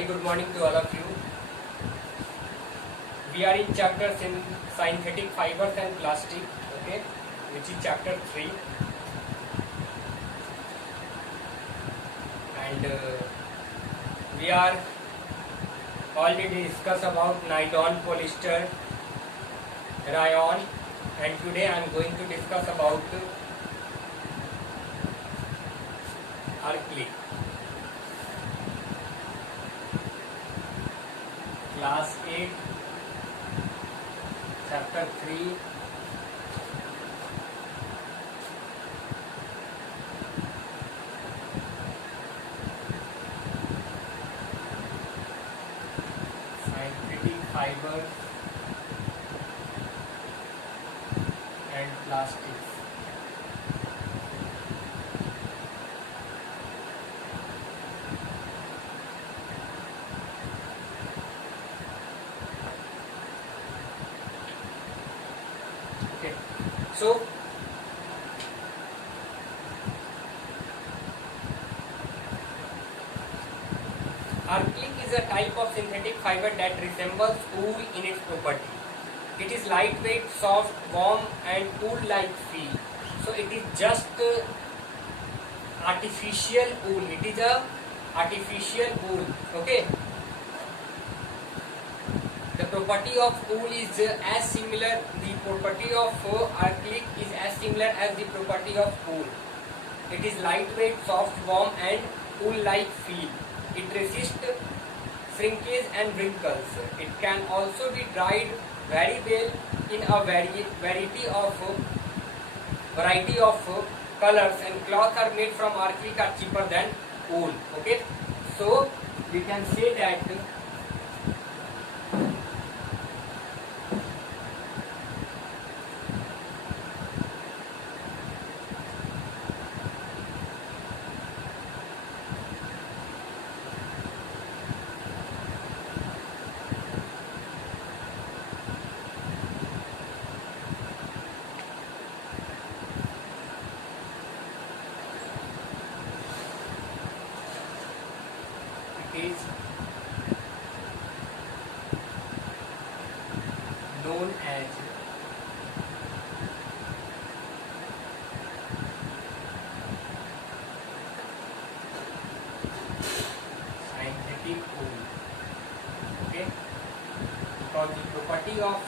Very good morning to all of you. We are in chapter synthetic fibers and plastic, okay, which is chapter 3, and we are already discussed about nylon, polyester, rayon, and today I am going to discuss about acrylic. Class 8, chapter 3, synthetic fibers and plastics. Okay, so acrylic is a type of synthetic fiber that resembles wool in its property. It is lightweight, soft, warm, and wool-like feel. So it is just artificial wool. It is a artificial wool. Okay. The property of wool is as similar. The property of acrylic is as similar as the property of wool. It is lightweight, soft, warm, and wool-like feel. It resists shrinkage and wrinkles. It can also be dried very well in a variety of colors, and cloths are made from acrylic are cheaper than wool. Okay, so we can say that it is known as synthetic wool. Okay, because the property of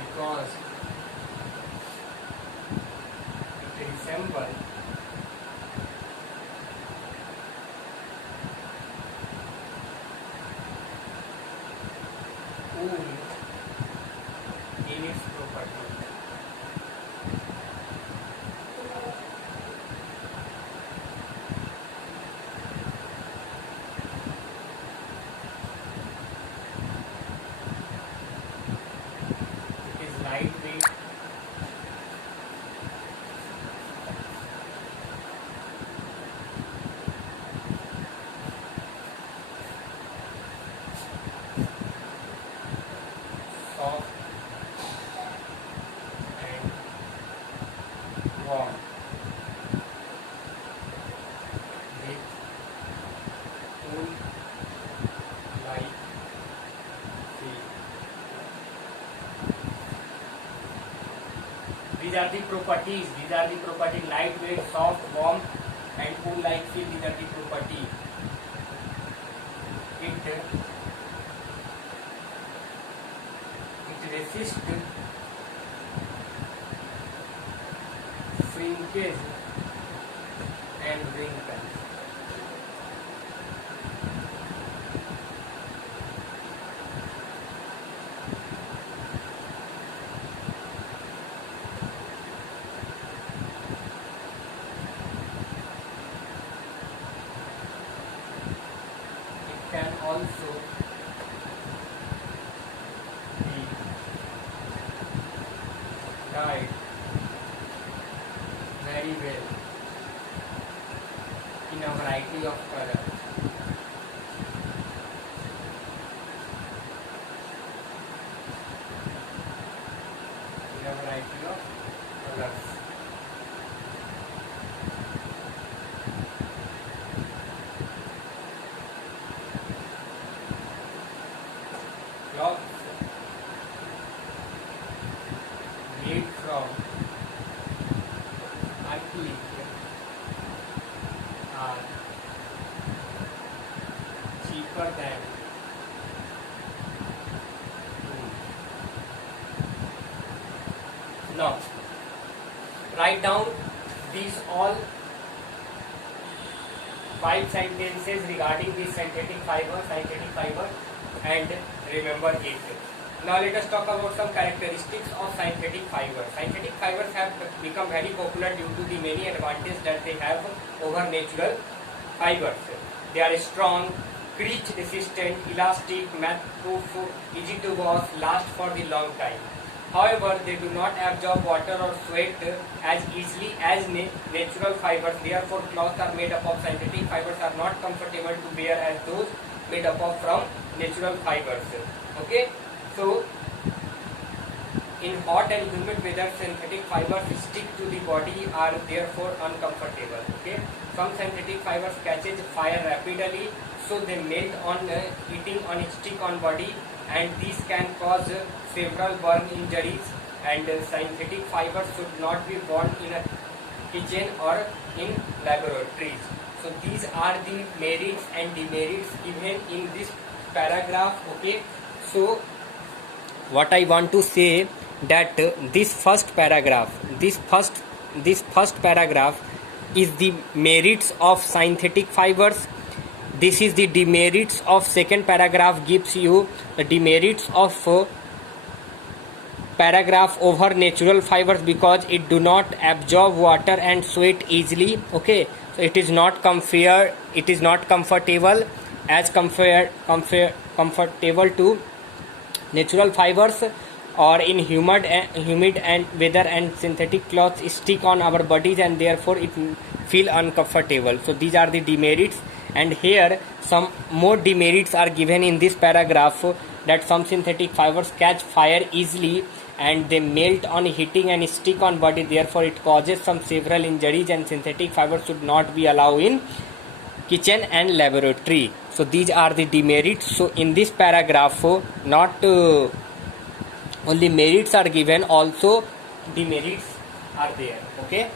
because it resembles wool in its property. It is lightweight, soft, and warm, with wool-like feel. These are the properties. These are the properties: lightweight, soft, warm, and wool-like feel. These are the properties. It resists shrinkage and wrinkles. It can also be dyed very well in a variety of colors. have variety of colors. Cloths made from acrylic are cheaper than wool. Now, write down these all 5 sentences regarding this synthetic fiber, and remember it. Now let us talk about some characteristics of synthetic fibers. Synthetic fibers have become very popular due to the many advantages that they have over natural fibers. They are strong, crease resistant, elastic, matte proof, easy to wash, last for the long time. However, they do not absorb water or sweat as easily as natural fibers. Therefore, cloths are made up of synthetic fibers are not comfortable to wear as those made up of from natural fibers. Okay, so in hot and humid weather, synthetic fibers stick to the body are therefore uncomfortable. Okay, some synthetic fibers catches fire rapidly, so they melt on heating on stick on body, and these can cause several burn injuries. And synthetic fibers should not be burned in a kitchen or in laboratories. So these are the merits and demerits given in this paragraph. Okay, so what I want to say that this first paragraph is the merits of synthetic fibers. This is the demerits of second paragraph, gives you the demerits of paragraph over natural fibers because it do not absorb water and sweat easily. Okay, so it is not comfortable as comfortable to natural fibers, or in humid and weather, and synthetic cloths stick on our bodies and therefore it feel uncomfortable. So these are the demerits, and here some more demerits are given in this paragraph, that some synthetic fibers catch fire easily and they melt on heating and stick on body, therefore it causes some several injuries, and synthetic fibers should not be allowed in kitchen and laboratory. So these are the demerits. So in this paragraph not only merits are given, also demerits are there. Okay,